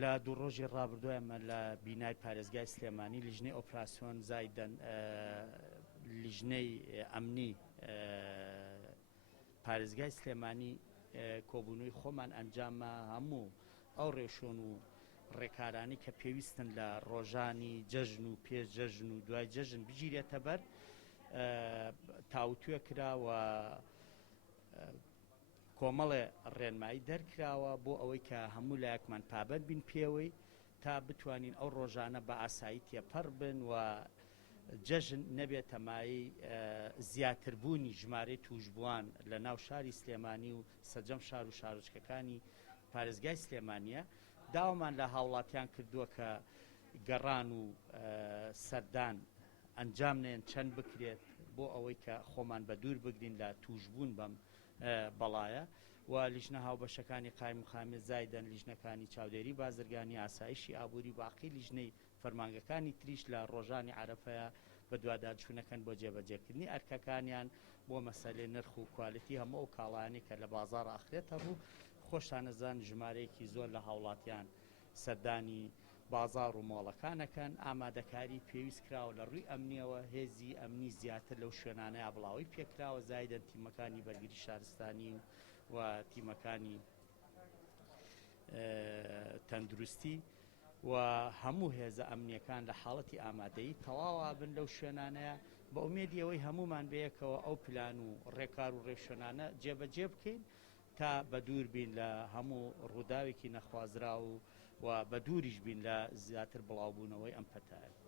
لە دوو ڕۆژی ڕابردوویمە لە بینای پارێزگای سلێمانی لیژنەی ئۆپراسیۆن زایدەن لیژنەی ئەمنی پارێزگای سلێمانی کۆبوونەوەی خۆمان ئەنجامە هەموو ئەو ڕێشۆن و ڕێکارانی کە پێویستن لە ڕۆژانی جەژن و پێش جەژن و دوای جەژن بگیرێتە بەر تاوتوێ کراوە کۆمەڵێ ڕێنمایی دەرکراوە بۆ ئەوەی کە هەموو لایەکمان پابەت بین پێوەی تا بتوانین ئەو ڕۆژانە بە ئاسایی تێپەڕ بن و جەژن نەبێت تەمایی زیاتربوونی ژمارەی توشبووان لە ناو شاری سلێمانی و سەرجەم شار و شارۆچکەکانی پارێزگای سلێمانیە. داوامان لە هاوڵاتیان کردووە کە گەڕان و سەردان ئەنجام نێن چەند بکرێت بۆ ئەوەی کە خۆمان بە دوور بگرین لە توشبوون بەم بەڵایە و لیژنە هاوبەشەکانی قایمقامی زایدەن لیژنەکانی چاودێری بازرگانی ئاسایشی ئابووری باقی لیژنەی فەرمانگەکانی تریش لە ڕۆژانی عەرەفەیە بە دوواداچوونەکەن بۆ جێبەجێکردنی ئەرکەکانیان بۆ مەسەلەی نرخ و کوالیتی هەموو ئەو کاڵایانی کە لە بازاڕ ئەخرێتە بوو. خۆشتانەزان ژمارەیەکی زۆر لە هاوڵاتیان سەردانی بازار و مۆڵەکانەکەن. ئامادەکاری پێویست کراوە لە ڕووی ئەمنیەوە هێزی ئەمنی زیاتر لەو شوێنانەیە بڵاوی پێکراوە زایدەن تیمەکانی بەرگری شارستانی و تیمەکانی تەندروستی و هەموو هێزە ئەمنیەکان لە حاڵەتی ئامادەیی تەواوە بن لەو شوێنانەیە بە ئومێدی ئەوەی هەمومان بەیەکەوە ئەو پلان و ڕێکار و ڕێشوێنانە جێبەجێ بکەین تا بە دوور بین لە هەموو ڕووداوێکی نەخوازرا و بە دووریش بین لە زیاتر بڵاوبوونەوەی ئەم پەتایە.